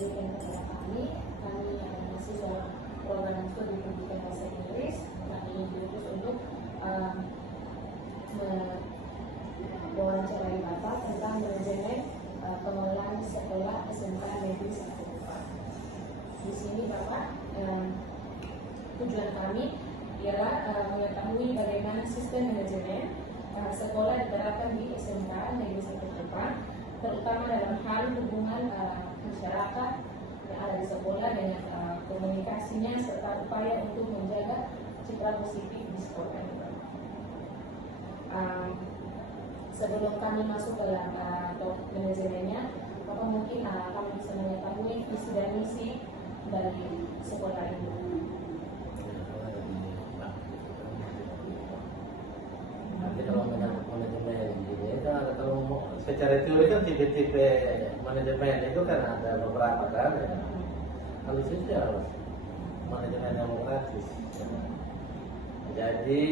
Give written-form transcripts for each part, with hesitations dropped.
diberikan kepada kami adalah mahasiswa program studi pendidikan bahasa Inggris. Kami diutus untuk mewawancarai Bapak tentang manajemen pengelolaan sekolah SMK Negeri 1 Kupang. Di sini Bapak, tujuan kami ialah mengetahui bagaimana sistem manajemen sekolah diterapkan di SMK Negeri 1 Kupang, terutama dalam hal hubungan masyarakat yang ada di sekolah dengan komunikasinya serta upaya untuk menjaga citra positif di sekolah. Sebelum kami masuk ke dalam topik manajemennya, maka mungkin kami bisa mengetahui visi dan misi dari sekolah ini. Nanti kalau menyangkut manajemen ini kan kalau secara teori kan tipe-tipe manajemen itu kan ada beberapa kan ya. Kalau sih harus manajemen demokratis. Jadi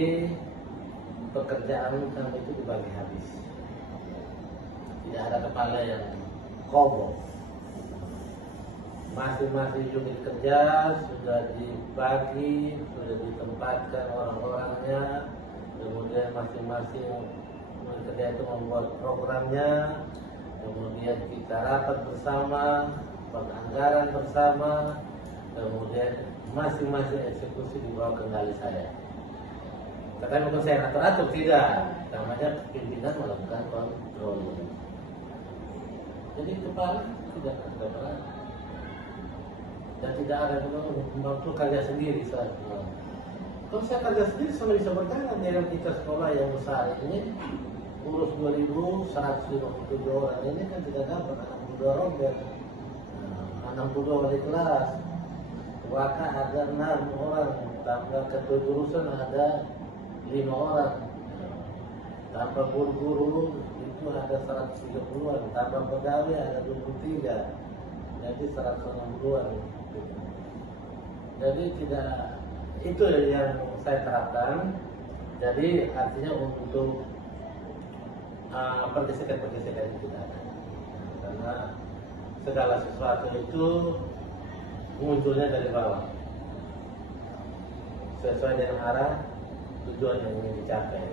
pekerjaan kan itu dibagi habis. Tidak ada kepala yang kobong. Masing-masing unit kerja sudah dibagi, sudah ditempatkan orang-orangnya. Kemudian masing-masing unit kerja itu membuat programnya. Kemudian kita rapat bersama, penganggaran bersama. Kemudian masing-masing eksekusi di bawah kendali saya. Tapi bukan saya atur-atur, tidak. Namanya pimpinan melakukan kontrol. Jadi kepala tidak ada peran. Dan tidak ada membantu kerja sendiri saja. Kalau saya kerja sendiri, saya bisa berjalan dengan kita sekolah yang besar ini. Urus 2.157 orang ini kan tidak dapat 62 rombel, 62 di kelas. Bahkan ada 6 orang, tambah ketua jurusan ada 5 orang, tambah guru-guru itu ada 130-an, tambah pegawai ada 23, jadi 160-an. Jadi tidak, itu yang saya terapkan. Jadi artinya untuk pergesekan-pergesekan itu tidak ada, karena segala sesuatu itu munculnya dari bawah sesuai dengan arah tujuan yang ingin dicapai,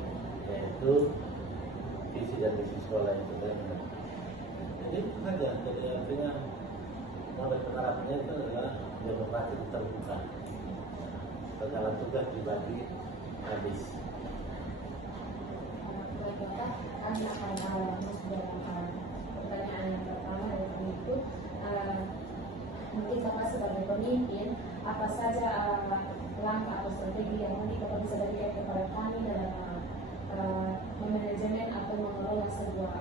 yaitu visi dan misi sekolah itu kan. Jadi itu saja. Jadi artinya model penerapannya itu adalah demokrasi terbuka. Segala tugas dibagi habis. Kami akan masuk dalam pertanyaan yang pertama, yaitu mungkin Bapak sebagai pemimpin, apa saja langkah atau strategi yang mungkin Bapak bisa berikan kepada kami dalam memanajemen atau mengelola sebuah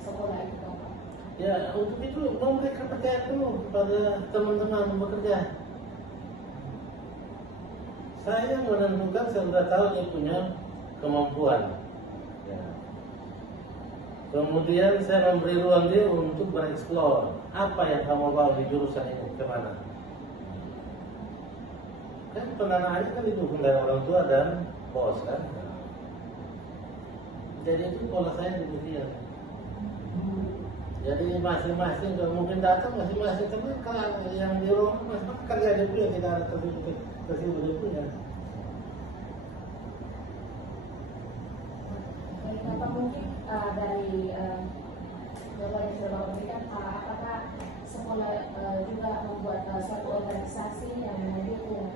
sekolah itu, Bapak? Ya, untuk itu memberikan percaya dulu kepada teman-teman bekerja. Saya menentukan, saya sudah tahu dia punya kemampuan. Ya. Kemudian saya memberi ruang dia untuk bereksplor. Apa yang kamu bawa di jurusan ini, kemana? Kan pendanaannya kan didukung dari orang tua dan bos kan. Jadi itu pola saya demikian. Jadi masing-masing mungkin datang masing-masing, tapi kalau yang di rumah masing-masing kerja dia punya, tidak ada tersibuk dia punya. Bapak mungkin dari jawaban yang sudah Bapak berikan, apakah sekolah juga membuat suatu organisasi yang mendukung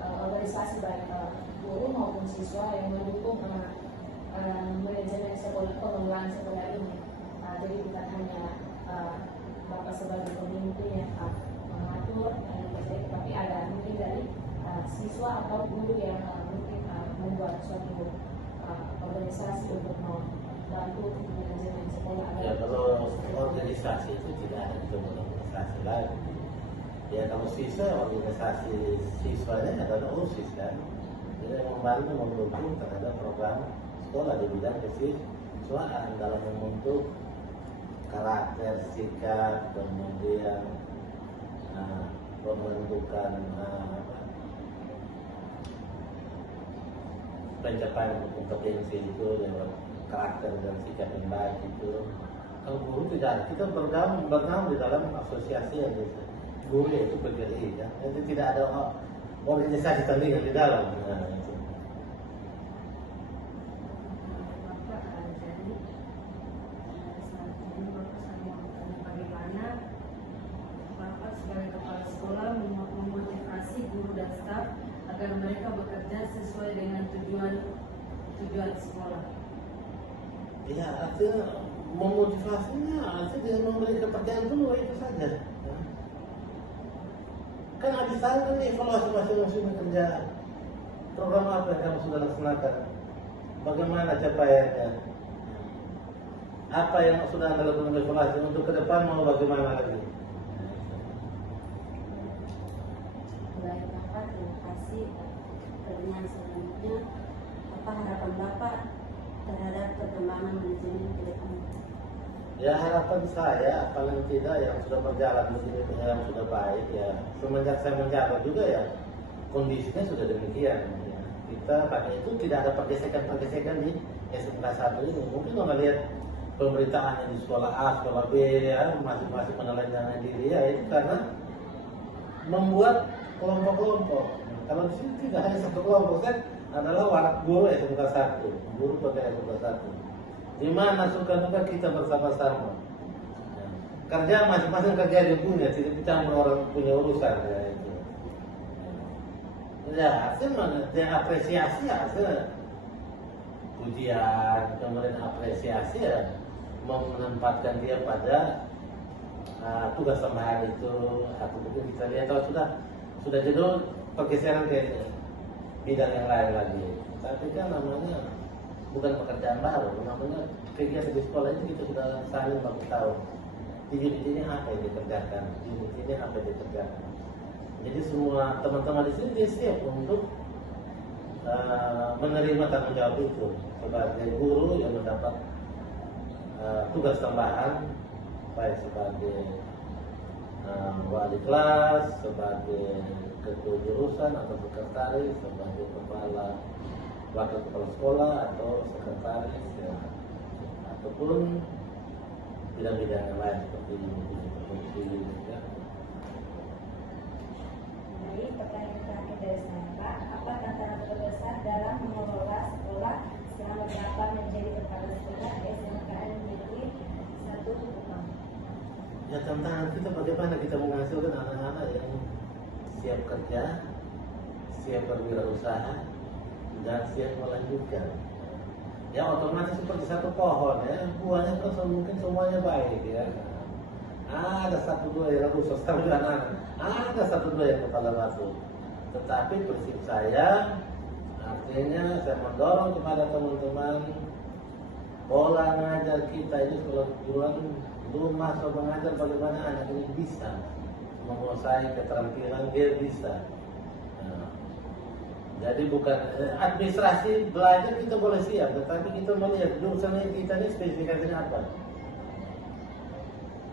organisasi baik guru maupun siswa yang mendukung manajemen sekolah, pengelolaan sekolah ini? Jadi bukan hanya Bapak sebagai pemimpin yang mengatur, tapi ada mungkin dari siswa atau guru yang mungkin membuat suatu organisasi untuk membantu manajemen sekolah. Ya, kalau organisasi itu tidak ada di organisasi lagi. Ya, kalau siswa, organisasi siswanya adalah OSIS kan. Jadi membantu mendukung terhadap program sekolah di bidang kesiswaan dalam membentuk karakter, sikap, kemudian pembentukan pencapaian kompetensi itu lewat karakter dan sikap yang baik itu. Kalau guru tidak, kita bernaung di dalam asosiasi yang guru itu PGRI, ya. Jadi tidak ada organisasi tandingan di dalam. Nah, itu. Bapak, jadi saat ini Bapak saya mau bertanya bagaimana Bapak sebagai kepala sekolah memotivasi guru dan staf agar mereka bekerja sesuai dengan tujuan sekolah. Ya, artinya memotivasinya, artinya dia memberi kepercayaan dulu, itu saja. Ya. Kan habis tahun kan evaluasi masing-masing kerja. Program apa yang kamu sudah laksanakan? Bagaimana capaiannya? Apa yang sudah Anda lakukan evaluasi untuk ke depan mau bagaimana lagi? Baik Bapak, terima kasih. Pertanyaan selanjutnya, apa harapan Bapak terhadap perkembangan manajemen ke depan? Ya, harapan saya paling tidak yang sudah berjalan di sini yang sudah baik ya. Semenjak saya menjabat juga ya kondisinya sudah demikian. Ya. Kita karena itu tidak ada pergesekan di SMK 1 ini. Mungkin kalau lihat pemberitaan di sekolah A, sekolah B ya masing-masing penelitian diri ya itu karena membuat kelompok-kelompok. Kalau di sini tidak hanya satu kelompok kan adalah warak guru SMK 1, guru pada SMK 1. Di mana suka duka kita bersama-sama. Ya. Kerja masing-masing kerja dia punya, tidak dicampur orang punya urusan ya itu. Ya, hasilnya dia apresiasi hasil pujian, kemudian apresiasi ya menempatkan dia pada tugas tambahan itu atau mungkin kita lihat kalau sudah judul pergeseran ke bidang yang lain lagi. Tapi kan namanya bukan pekerjaan baru, namanya kegiatan di sekolah itu kita sudah saling baku tahu di unit ini apa yang dikerjakan, di unit ini apa yang dikerjakan. Jadi semua teman-teman di sini dia siap untuk menerima tanggung jawab itu sebagai guru yang mendapat tugas tambahan, baik sebagai wali kelas, sebagai ketua jurusan atau sekretaris, sebagai wakil kepala sekolah atau sekretaris ya, ataupun bidang-bidang yang lain seperti ya. Baik, pertanyaan terakhir dari saya Pak, apa tantangan terbesar dalam mengelola sekolah selama Bapak menjadi kepala sekolah SMKN Negeri 1 Kupang? Ya tantangan kita bagaimana kita menghasilkan anak-anak yang siap kerja, siap berwirausaha, dan siap melanjutkan. Ya otomatis seperti satu pohon ya, buahnya kan mungkin semuanya baik ya. Ada satu dua yang rusak, tapi ada satu dua yang kepala batu. Tetapi prinsip saya, artinya saya mendorong kepada teman-teman pola mengajar kita ini kalau belum masuk mengajar bagaimana anak ini bisa menguasai keterampilan dia bisa. Jadi bukan administrasi belajar kita boleh siap, tetapi kita melihat jurusan kita ini spesifikasinya apa.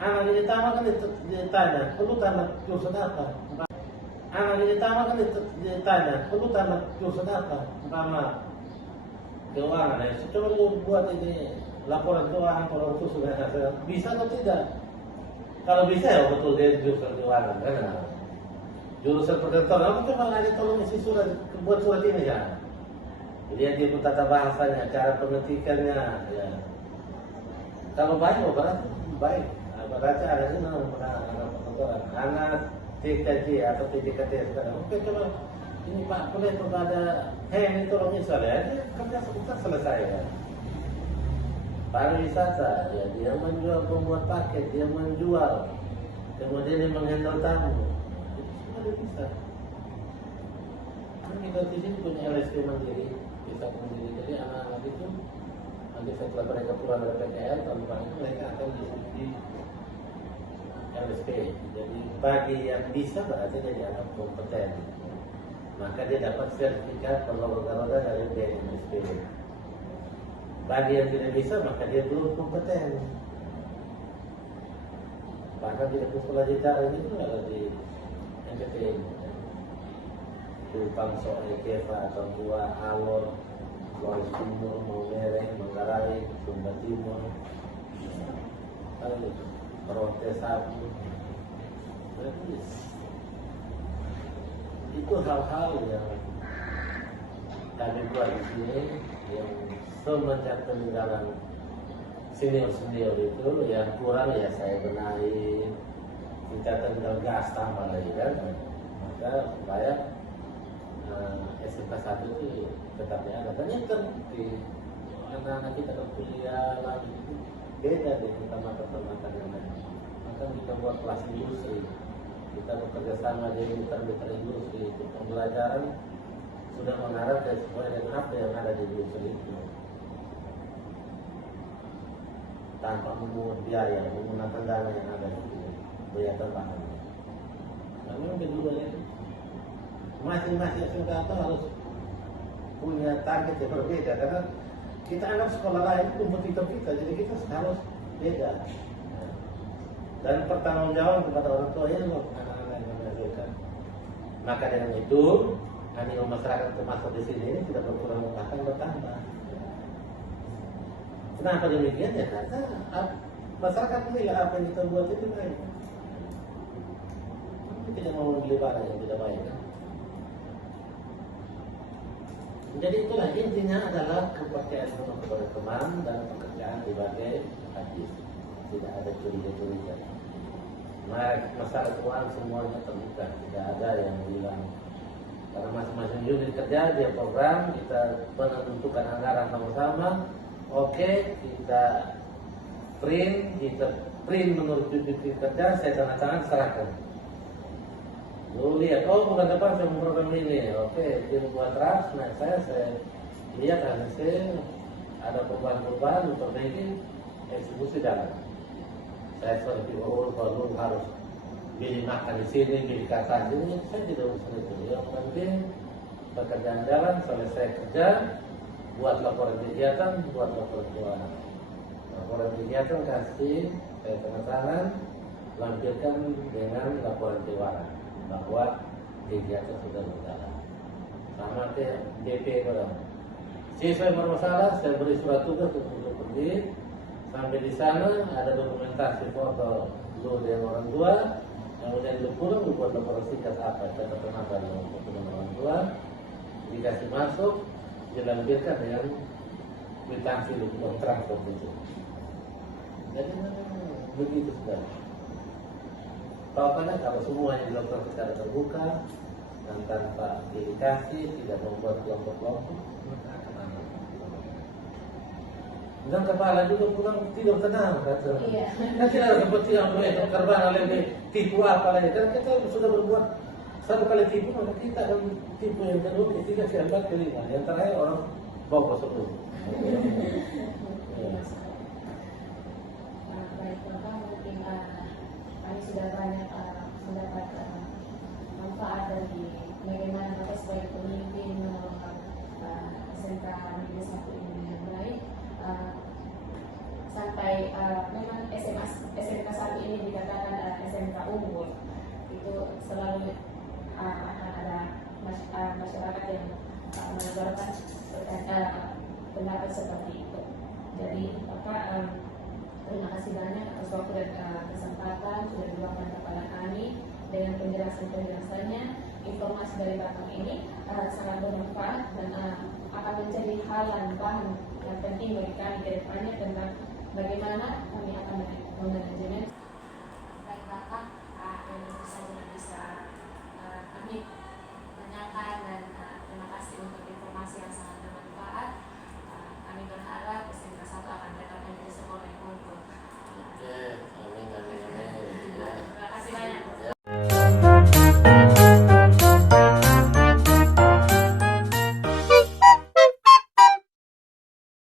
Anak ini tamat kan ditanya, perlu tamat jurusan apa? Anak ini tamat kan ditanya, perlu tamat jurusan apa? Umpama keuangan ya, coba lu buat ini laporan keuangan kalau itu sudah bisa atau tidak? Kalau bisa ya betul dia jurusan keuangan kan? Jurusan perkantoran, aku coba aja tolong isi surat, buat surat ini ya. Lihat dia tata bahasanya, cara pengetikannya ya. Kalau baik, berarti baik. Berarti ada ini namanya perkantoran. Anak TKJ atau TKT sekarang. Oke coba ini Pak, boleh kepada ini tolong isi ya. Dia kerja sebentar selesai ya. Pariwisata, ya dia menjual pembuat paket, dia menjual. Kemudian dia menghandle tamu. Ada bisa. Kan kita di sini punya LSP mandiri, bisa mandiri. Jadi anak-anak itu nanti setelah mereka pulang dari PKL, tahun depan itu mereka akan di LSP. Jadi bagi yang bisa berarti dia dianggap kompeten. Maka dia dapat sertifikat perlombaan dari BNSP. Bagi yang tidak bisa maka dia belum kompeten. Bahkan di sekolah jenjang ini itu ada di NPT, Sultan Soe Keva, Tua Alor, Flores Timur, Maumere, Manggarai, Sumba Timur, kalau itu protes sabu. Berarti itu hal-hal yang kami buat di sini yang semenjak peninggalan senior-senior itu yang kurang ya saya benahi, tingkatan gas tambah lagi kan, maka supaya SMK 1 itu tetapnya ada. Dan yang terbukti anak-anak kita ke kuliah lagi itu beda dengan mata-mata yang lain. Maka kita buat kelas industri, kita bekerja sama di mitra-mitra industri, itu pembelajaran sudah mengarah sesuai dengan apa yang ada di industri itu, tanpa memungut biaya, menggunakan dana yang ada di biaya tambahan. Nah, memang kedua ya, masing-masing SMK harus punya target yang berbeda karena kita anggap sekolah lain kompetitor kita, jadi kita harus beda. Dan pertanggungjawaban kepada orang tua ya loh, anak-anak yang menghasilkan. Maka dengan itu, animo masyarakat termasuk di sini tidak berkurang bahkan bertambah. Kenapa demikian ya? Karena masyarakat menilai apa yang kita buat itu baik. Kita tidak mau membeli barang yang tidak baik. Kan? Jadi itulah intinya adalah kepercayaan penuh kepada teman dan pekerjaan sebagai hadis. Tidak ada curiga-curiga. Masalah keuangan semuanya terbuka, tidak ada yang bilang karena masing-masing unit kerja dia program, kita menentukan anggaran sama-sama. Oke, kita print menurut unit kerja, saya tanda tangan serahkan. Lu lihat, oh bulan depan saya memprogram ini, oke, dia buat draft, nah saya lihat hasil, ada perubahan-perubahan, memperbaiki, eksekusi jalan. Saya seperti kalau harus pilih makan di sini, pilih kata di sini, saya tidak usah itu. Yang penting pekerjaan jalan, selesai kerja, buat laporan kegiatan, buat laporan keuangan. Laporan kegiatan kasih, saya tanda tangan, lampirkan dengan laporan keuangan bahwa kegiatan sudah berjalan. Sama kayak DP kalau siswa yang bermasalah, saya beri surat tugas untuk pergi. Sampai di sana ada dokumentasi foto lu dengan orang tua, kemudian lu pulang lu buat laporan singkat apa catatan apa dengan orang tua, dikasih masuk, dilampirkan dengan kwitansi lu buat transfer itu. Jadi begitu sudah. Tahu kalau semua yang dilakukan secara terbuka dan tanpa dedikasi, tidak membuat kelompok-kelompok, maka akan aman. Dan kepala juga pulang tidur tenang kata. Iya. Kan tidak ada kepentingan mereka terbang oleh tipu apa lagi. Dan kita sudah berbuat satu kali tipu, maka kita akan tipu yang kedua, ketiga, keempat, kelima. Yang terakhir orang bawa ke 10. Baik Bapak, mungkin kami sudah banyak mendapat manfaat dari bagaimana Bapak sebagai pemimpin mengelola SMK Negeri 1 ini dengan baik. Sampai memang SMK 1 ini dikatakan SMK unggul, itu selalu akan ada masyarakat yang menawarkan pendapat seperti itu. Jadi Bapak terima kasih banyak atas waktu dan kesempatan sudah diluangkan kepada kami dengan penjelasan-penjelasannya. Informasi dari Bapak ini sangat bermanfaat dan akan menjadi hal dan bahan yang penting bagi kami ke depannya tentang